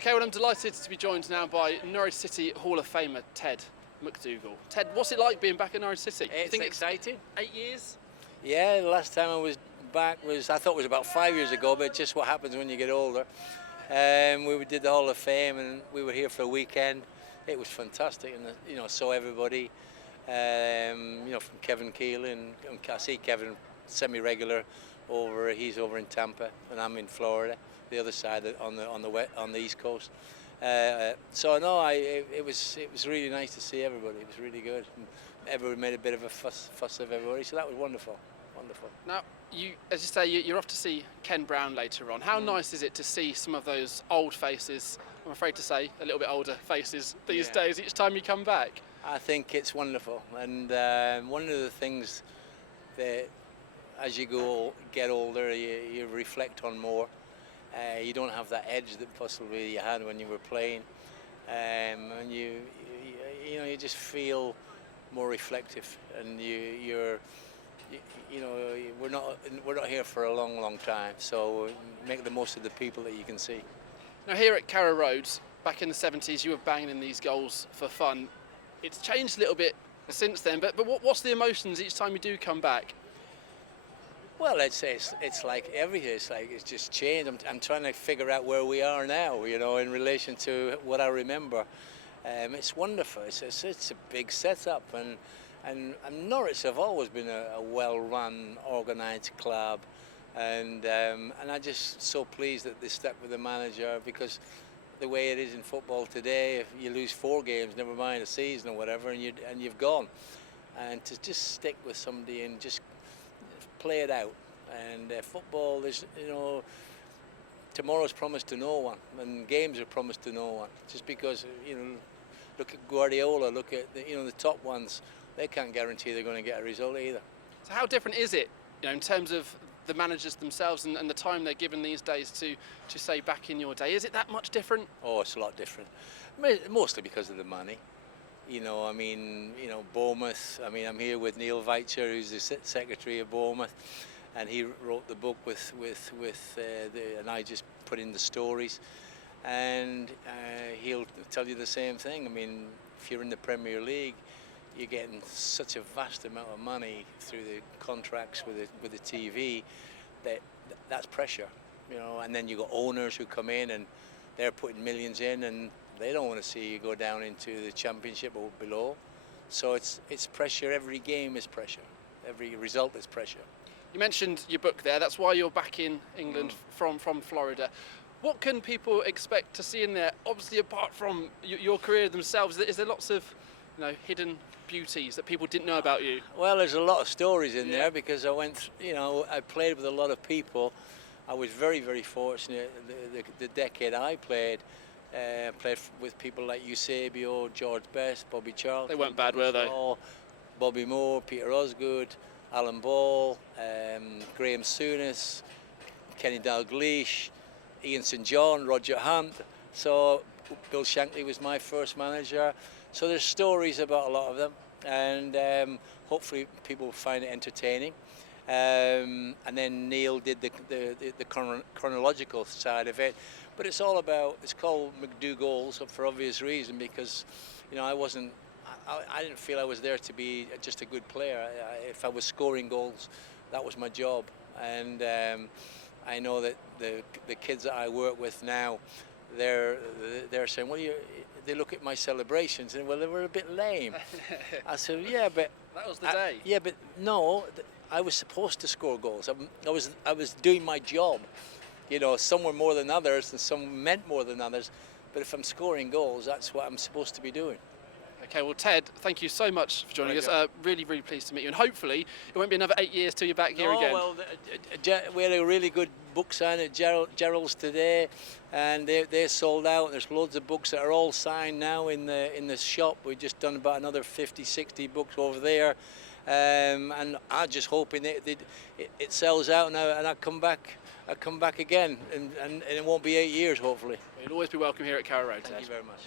Okay, well, I'm delighted to be joined now by Norwich City Hall of Famer Ted MacDougall. Ted, what's it like being back at Norwich City? It's exciting. 8 years? Yeah, the last time I was back I thought it was about 5 years ago, but just what happens when you get older. We did the Hall of Fame and we were here for a weekend. It was fantastic, and saw everybody. From Kevin Keelan, and I see Kevin semi-regular over. He's over in Tampa, and I'm in Florida, the other side on the East Coast. It was really nice to see everybody. It was really good. And everyone made a bit of a fuss of everybody, so that was wonderful. Now, as you say, you're off to see Ken Brown later on. How nice is it to see some of those old faces? I'm afraid to say, a little bit older faces these days. Each time you come back. I think it's wonderful, and one of the things that as you get older, you reflect on more. You don't have that edge that possibly you had when you were playing, and you just feel more reflective. And we're not here for a long time, so make the most of the people that you can see. Now, here at Carrow Road, back in the 70s, you were banging in these goals for fun. It's changed a little bit since then, but what's the emotions each time you do come back? Well, I'd say it's like everything. It's just changed. I'm trying to figure out where we are now, in relation to what I remember. It's wonderful. It's a big setup, and Norwich have always been a well-run, organised club, and I'm just so pleased that they stuck with the manager, because the way it is in football today, if you lose 4 games, never mind a season or whatever, and you've gone, and to just stick with somebody and just play it out. And football is, tomorrow's promised to no one, and games are promised to no one. Just because, look at Guardiola, look at the top ones, they can't guarantee they're going to get a result either. So how different is it, in terms of the managers themselves and the time they're given these days to say back in your day? Is it that much different? Oh, it's a lot different. Mostly because of the money. Bournemouth. I'm here with Neil Veitcher, who's the secretary of Bournemouth, and he wrote the book and I just put in the stories, and he'll tell you the same thing. If you're in the Premier League, you're getting such a vast amount of money through the contracts with the TV that's pressure, And then you got owners who come in and they're putting millions in, and they don't want to see you go down into the Championship or below. So it's pressure. Every game is pressure. Every result is pressure. You mentioned your book there. That's why you're back in England from Florida. What can people expect to see in there? Obviously, apart from your career themselves, is there lots of hidden beauties that people didn't know about you? Well, there's a lot of stories in there, because I played with a lot of people. I was very, very fortunate. The decade I played with people like Eusebio, George Best, Bobby Charlton. They weren't bad, were they? Bobby Moore, Peter Osgood, Alan Ball, Graham Souness, Kenny Dalglish, Ian St John, Roger Hunt. So Bill Shankly was my first manager. So there's stories about a lot of them, and hopefully people will find it entertaining. And then Neil did the chronological side of it, but it's called MacDouGOALS for obvious reason, because I didn't feel I was there to be just a good player. If I was scoring goals, that was my job, and I know that the kids that I work with now, they're saying, well, they look at my celebrations and, well, they were a bit lame. I said, yeah, but that was the day. Yeah, but no, I was supposed to score goals. I was doing my job. Some were more than others, and some meant more than others. But if I'm scoring goals, that's what I'm supposed to be doing. Okay, well, Ted, thank you so much for joining us. Really, really pleased to meet you. And hopefully it won't be another 8 years till you're back here again. Well, we had a really good book sign at Gerald's today, and they're sold out. There's loads of books that are all signed now in the shop. We've just done about another 50, 60 books over there. And I'm just hoping it sells out now, and I come back again, and it won't be 8 years, hopefully. You'll always be welcome here at Carrow Road, Ted. Thank you very much.